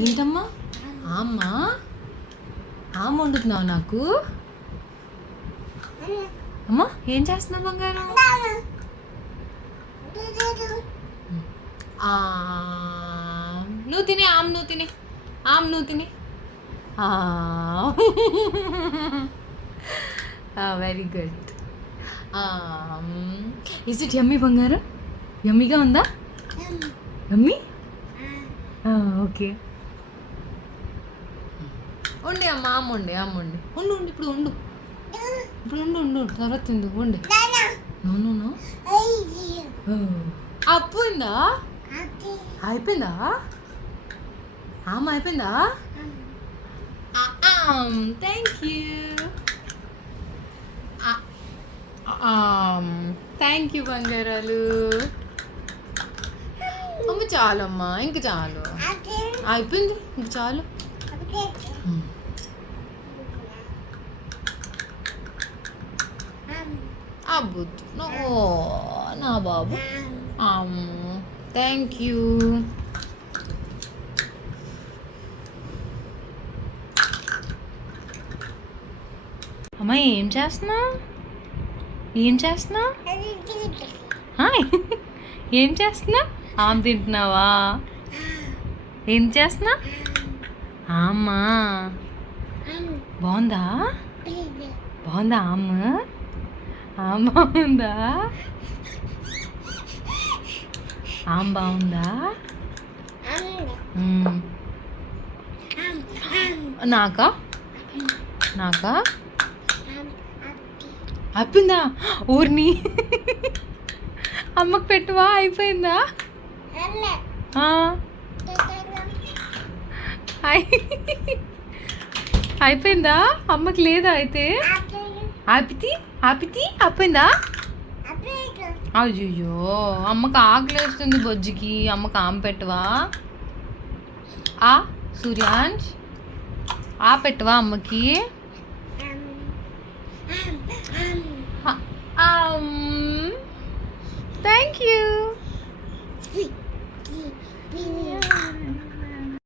ఏంటమ్మా అమ్మా ఆమె వండుతున్నావు నాకు? అమ్మా ఏం చేస్తున్నావు బంగారం? నువ్వు తినే నువ్వు తినే నువ్వు తినే వెరీ గుడ్. ఇస్ ఇట్ యమ్మీ బంగారం? యమ్మీగా ఉందా? యమ్మీ? ఓకే ఉండి అమ్మ ఉండి ఉండు ఇప్పుడు ఉండు తర్వాత తిందు ఉండి. నో అయిపోయిందా? అయిపోయిందా? అయిపోయిందా? థ్యాంక్ యూ బంగారాలు. అమ్మ చాలమ్మా ఇంక చాలు, అయిపోయింది ఇంక చాలు. అబ్బుద్దు నా బాబు. Thank you. అమ్మా ఏం చేస్తున్నావు? ఏం చేస్తున్నావు? ఏం చేస్తున్నావు? తింటున్నావా? ఏం చేస్తున్నా? అమ్మా బాగుందా? బాగుందా బాగుందా? బాగుందా? నాకా అయిపోయిందా? ఊరిని అమ్మకు పెట్టువా? అయిపోయిందా? అయిపోయిందా? అమ్మకి లేదా అయితే? అయిపోయిందా? అయ్యో అమ్మకి ఆకలి వేస్తుంది బొజ్జికి. అమ్మకి పెట్టవా? సూర్యాంష్ పెట్టవా అమ్మకి?